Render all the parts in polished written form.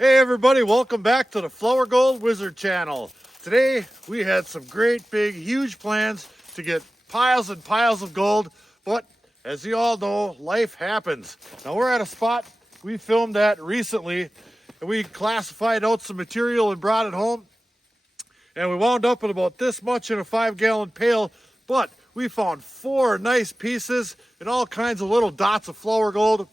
Hey everybody, welcome back to the Flourgoldwizards channel. Today we had some great big huge plans to get piles and piles of gold, but as you all know, life happens. Now we're at a spot we filmed at recently and we classified out some material and brought it home, and we wound up with about this much in a 5-gallon pail, but we found 4 nice pieces and all kinds of little dots of flour gold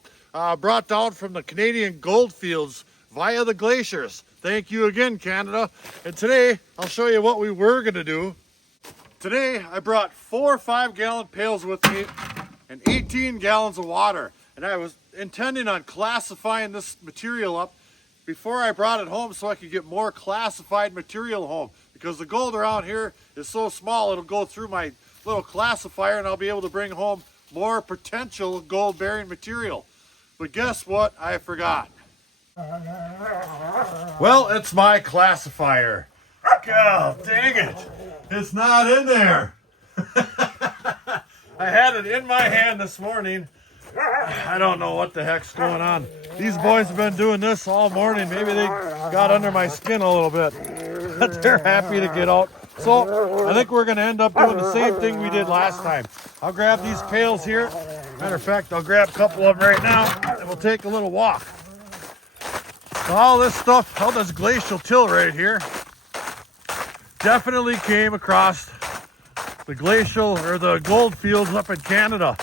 brought down from the Canadian gold fields via the glaciers. Thank you again, Canada. And today I'll show you what we were gonna do. Today I brought 4 5-gallon pails with me and 18 gallons of water. And I was intending on classifying this material up before I brought it home so I could get more classified material home. Because the gold around here is so small, it'll go through my little classifier and I'll be able to bring home more potential gold bearing material. But guess what I forgot? Well, it's my classifier. God dang it. It's not in there. I had it in my hand this morning. I don't know what the heck's going on. These boys have been doing this all morning. Maybe they got under my skin a little bit. But they're happy to get out. So I think we're going to end up doing the same thing we did last time. I'll grab these pails here. Matter of fact, I'll grab a couple of them right now and we'll take a little walk. All this stuff, all this glacial till right here, definitely came across the glacial or the gold fields up in Canada.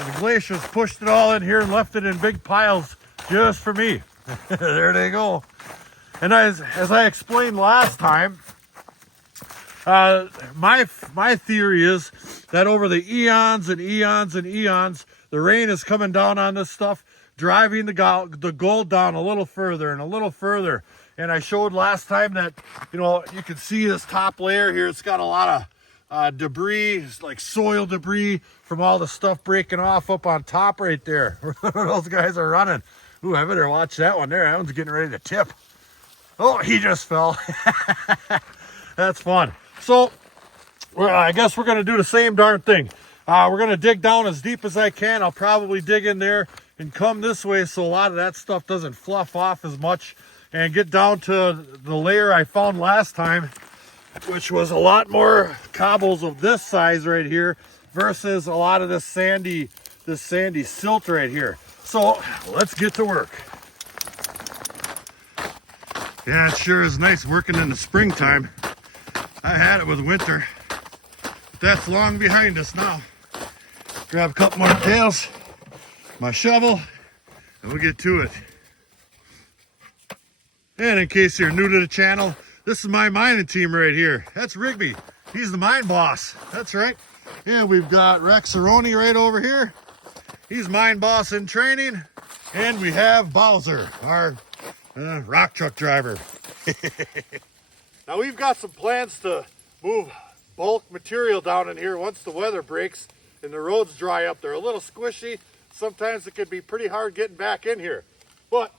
And the glaciers pushed it all in here and left it in big piles just for me. There they go. And as I explained last time, my theory is that over the eons and eons and eons, the rain is coming down on this stuff, driving the gold down a little further and a little further. And I showed last time that, you know, you can see this top layer here. It's got a lot of debris, like soil debris from all the stuff breaking off up on top right there. Those guys are running. Ooh, I better watch that one there. That one's getting ready to tip. Oh, he just fell. That's fun. So, I guess we're going to do the same darn thing. We're going to dig down as deep as I can. I'll probably dig in there and come this way so a lot of that stuff doesn't fluff off as much, and get down to the layer I found last time, which was a lot more cobbles of this size right here versus a lot of this sandy silt right here. So let's get to work. Yeah, it sure is nice working in the springtime. I had it with winter, but that's long behind us now. Grab a couple more pails, my shovel, and we'll get to it. And in case you're new to the channel, this is my mining team right here. That's Rigby. He's the mine boss. That's right. Yeah, we've got Rex Aroni right over here. He's mine boss in training. And we have Bowser, our rock truck driver. Now we've got some plans to move bulk material down in here once the weather breaks and the roads dry up. They're a little squishy. Sometimes it can be pretty hard getting back in here. But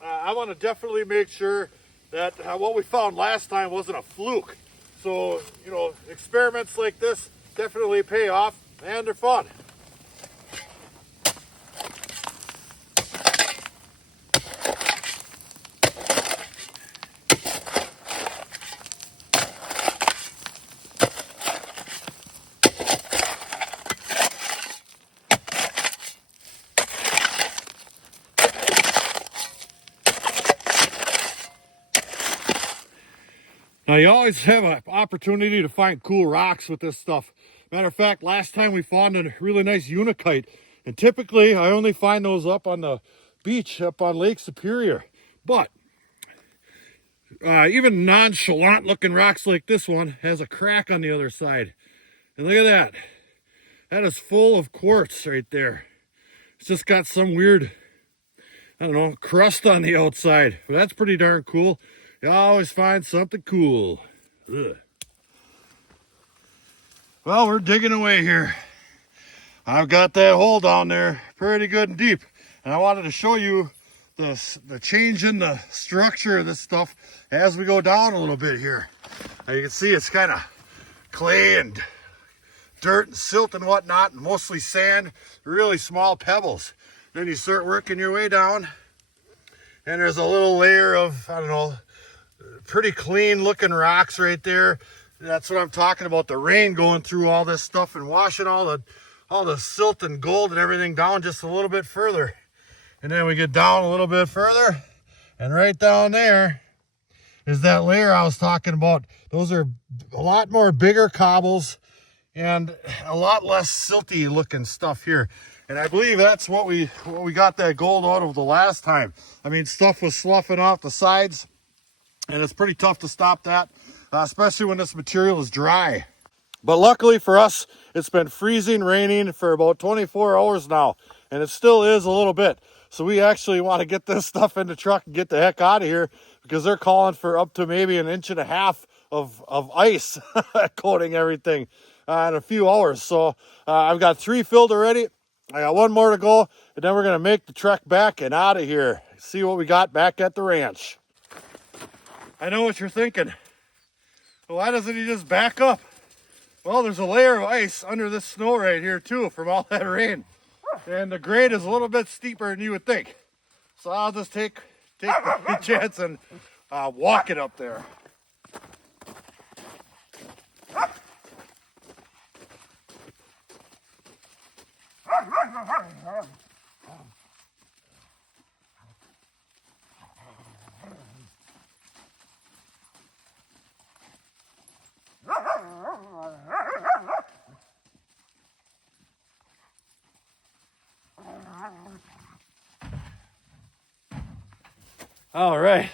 I want to definitely make sure that what we found last time wasn't a fluke. So, you know, experiments like this definitely pay off and they're fun. Now you always have an opportunity to find cool rocks with this stuff. Matter of fact, last time we found a really nice unakite, and typically I only find those up on the beach up on Lake Superior. But even nonchalant looking rocks like this one has a crack on the other side. And look at that. That is full of quartz right there. It's just got some weird, I don't know, crust on the outside. But that's pretty darn cool. You always find something cool. Ugh. Well, we're digging away here. I've got that hole down there pretty good and deep. And I wanted to show you the change in the structure of this stuff as we go down a little bit here. Now you can see it's kind of clay and dirt and silt and whatnot, and mostly sand, really small pebbles. Then you start working your way down And there's a little layer of, I don't know, pretty clean looking rocks right there. That's what I'm talking about, the rain going through all this stuff and washing all the silt and gold and everything down just a little bit further. And then we get down a little bit further, and right down there is that layer I was talking about. Those are a lot more bigger cobbles and a lot less silty looking stuff here. And I believe that's what we got that gold out of the last time. I mean, stuff was sloughing off the sides, and it's pretty tough to stop that, especially when this material is dry. But luckily for us, it's been freezing, raining for about 24 hours now, and it still is a little bit. So we actually want to get this stuff in the truck and get the heck out of here, because they're calling for up to maybe 1.5 inches of ice coating everything in a few hours. So I've got 3 filled already. I got 1 more to go, and then we're going to make the trek back and out of here. See what we got back at the ranch. I know what you're thinking. Well, why doesn't he just back up? Well, there's a layer of ice under this snow right here too from all that rain. And the grade is a little bit steeper than you would think. So I'll just take the chance and walk it up there. All right.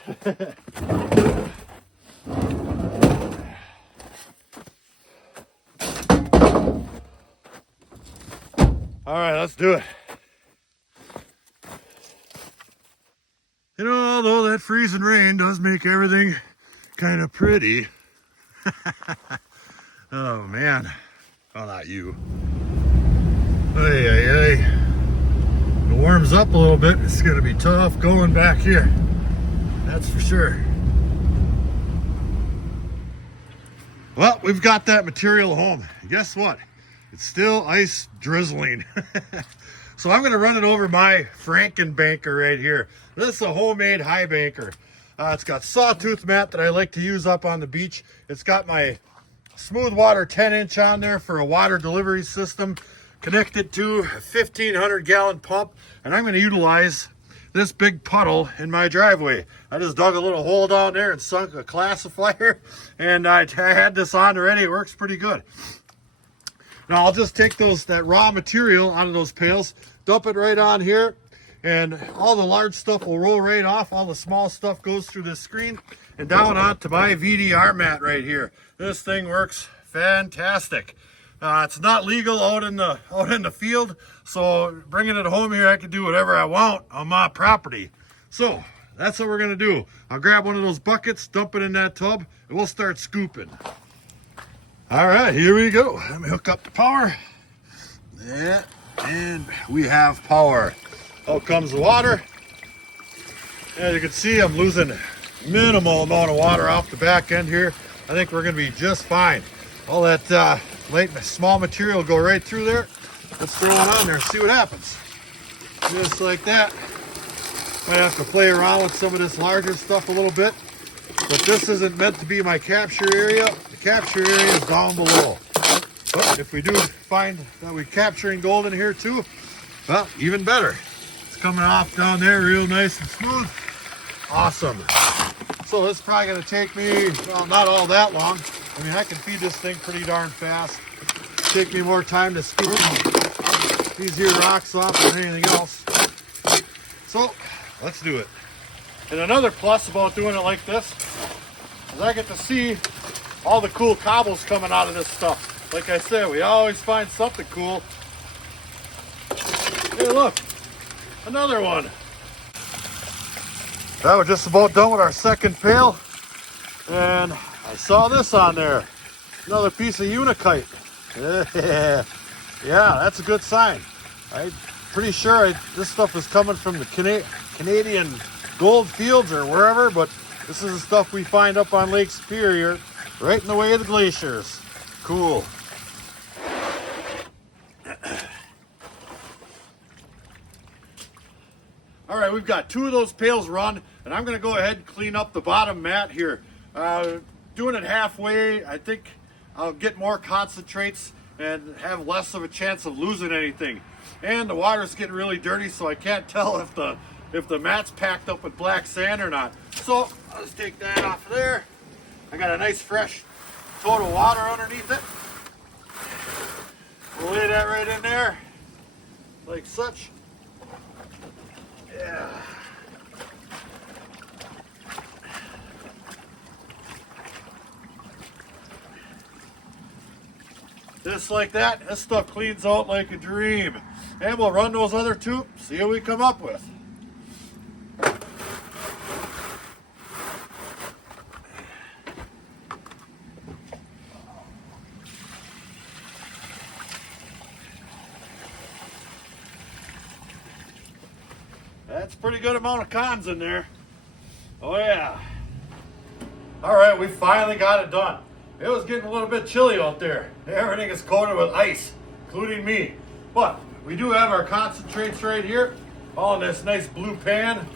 All right, let's do it. You know, although that freezing rain does make everything kind of pretty. Oh man. Well, not you. Hey, hey, hey. It warms up a little bit. It's going to be tough going back here. That's for sure. Well, we've got that material home. Guess what? It's still ice drizzling. So I'm going to run it over my Frankenbanker right here. This is a homemade high banker. It's got sawtooth mat that I like to use up on the beach. It's got my SMOOTHWATER 10-inch on there for a water delivery system connected to a 1,500 gallon pump. And I'm going to utilize this big puddle in my driveway. I just dug a little hole down there and sunk a classifier, and I had this on already. It works pretty good. Now I'll just take that raw material out of those pails, dump it right on here, and all the large stuff will roll right off. All the small stuff goes through this screen and down onto my VDR mat right here. This thing works fantastic. It's not legal out in the field, so bringing it home here, I can do whatever I want on my property. So that's what we're gonna do. I'll grab one of those buckets, dump it in that tub, and we'll start scooping. All right, here we go. Let me hook up the power. Yeah, and we have power. Out comes the water. As you can see, I'm losing minimal amount of water off the back end here. I think we're gonna be just fine. All that light small material will go right through there. Let's throw it on there and see what happens. Just like that. Might have to play around with some of this larger stuff a little bit, but this isn't meant to be my capture area. The capture area is down below. But if we do find that we're capturing gold in here too, well, even better. It's coming off down there real nice and smooth. Awesome. So this is probably going to take me, well, not all that long. I mean, I can feed this thing pretty darn fast. Take me more time to scoop these here rocks off than anything else. So let's do it. And another plus about doing it like this is I get to see all the cool cobbles coming out of this stuff. Like I said, we always find something cool. Hey, look, another one. That was just about done with our second pail, and I saw this on there. Another piece of unikite. Yeah, that's a good sign. I'm pretty sure this stuff is coming from the Canadian gold fields or wherever, but this is the stuff we find up on Lake Superior, right in the way of the glaciers. Cool. All right, we've got 2 of those pails run, and I'm going to go ahead and clean up the bottom mat here. Doing it halfway, I think I'll get more concentrates and have less of a chance of losing anything. And the water's getting really dirty, so I can't tell if the mat's packed up with black sand or not. So I'll just take that off of there. I got a nice fresh total water underneath it. We'll lay that right in there, like such. Yeah. Just like that, this stuff cleans out like a dream. And we'll run those other 2, see what we come up with. That's a pretty good amount of cons in there. Oh yeah. All right, we finally got it done. It was getting a little bit chilly out there. Everything is coated with ice, including me. But we do have our concentrates right here, all in this nice blue pan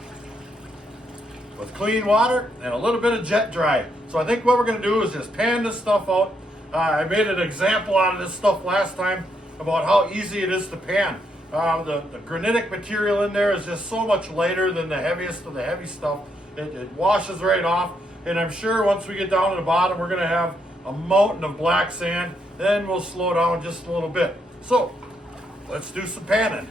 with clean water and a little bit of jet dry. So I think what we're gonna do is just pan this stuff out. I made an example out of this stuff last time about how easy it is to pan. The granitic material in there is just so much lighter than the heaviest of the heavy stuff. It washes right off, and I'm sure once we get down to the bottom, we're gonna have a mountain of black sand. Then we'll slow down just a little bit. So let's do some panning.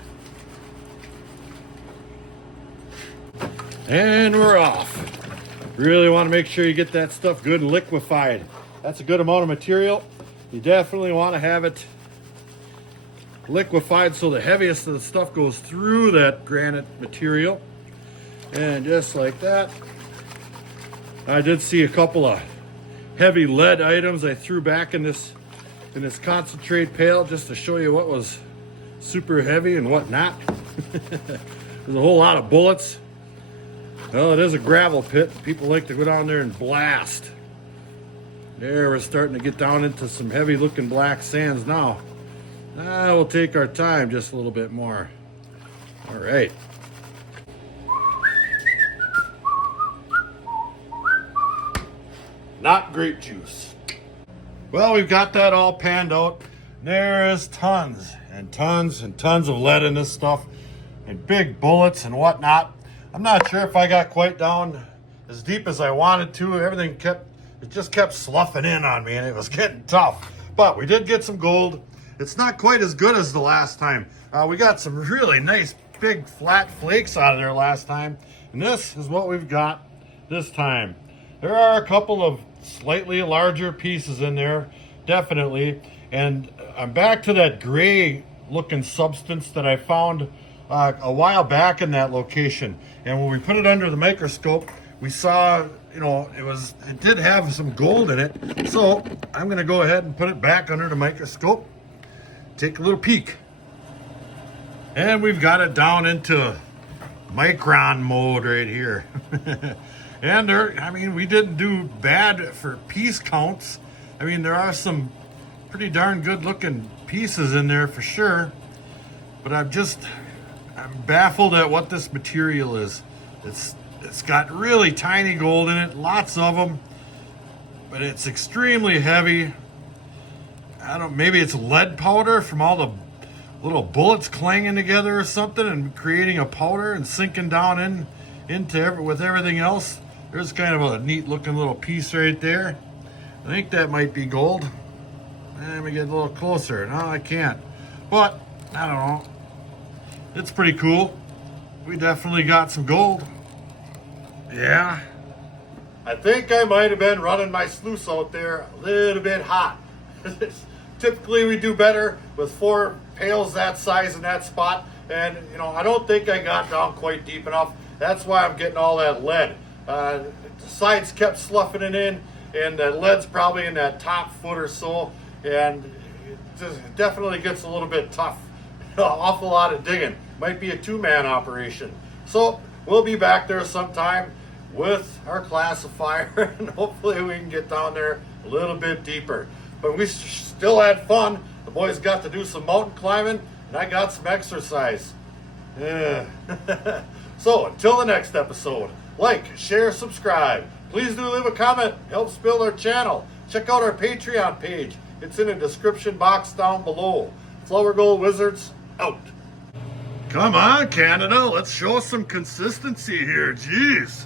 And we're off. Really want to make sure you get that stuff good and liquefied. That's a good amount of material. You definitely want to have it liquefied so the heaviest of the stuff goes through that granite material. And just like that. I did see a couple of heavy lead items I threw back in this concentrate pail just to show you what was super heavy and what not. There's a whole lot of bullets. Well, it is a gravel pit. People like to go down there and blast. There, we're starting to get down into some heavy looking black sands now. We'll take our time just a little bit more. All right. Not grape juice. Well, we've got that all panned out. There is tons and tons and tons of lead in this stuff and big bullets and whatnot. I'm not sure if I got quite down as deep as I wanted to. Everything just kept sloughing in on me and it was getting tough. But we did get some gold. It's not quite as good as the last time. We got some really nice big flat flakes out of there last time. And this is what we've got this time. There are a couple of slightly larger pieces in there, definitely. And I'm back to that gray looking substance that I found a while back in that location. And when we put it under the microscope, we saw, you know, it did have some gold in it. So I'm gonna go ahead and put it back under the microscope, take a little peek. And we've got it down into micron mode right here. And we didn't do bad for piece counts. I mean, there are some pretty darn good looking pieces in there for sure. But I'm baffled at what this material is. It's got really tiny gold in it, lots of them, but it's extremely heavy. Maybe it's lead powder from all the little bullets clanging together or something and creating a powder and sinking down with everything else. There's kind of a neat looking little piece right there. I think that might be gold. Let me get a little closer. No, I can't. But, I don't know. It's pretty cool. We definitely got some gold. Yeah. I think I might have been running my sluice out there a little bit hot. Typically we do better with 4 pails that size in that spot. And, I don't think I got down quite deep enough. That's why I'm getting all that lead. The sides kept sloughing it in, and the lead's probably in that top foot or so, and it definitely gets a little bit tough. Awful lot of digging. Might be a 2-man operation. So we'll be back there sometime with our classifier, and hopefully we can get down there a little bit deeper. But we still had fun. The boys got to do some mountain climbing, and I got some exercise. Yeah. So until the next episode, like, share, subscribe. Please do leave a comment. Helps build our channel. Check out our Patreon page. It's in the description box down below. Flower Gold Wizards out. Come on, Canada. Let's show some consistency here. Jeez.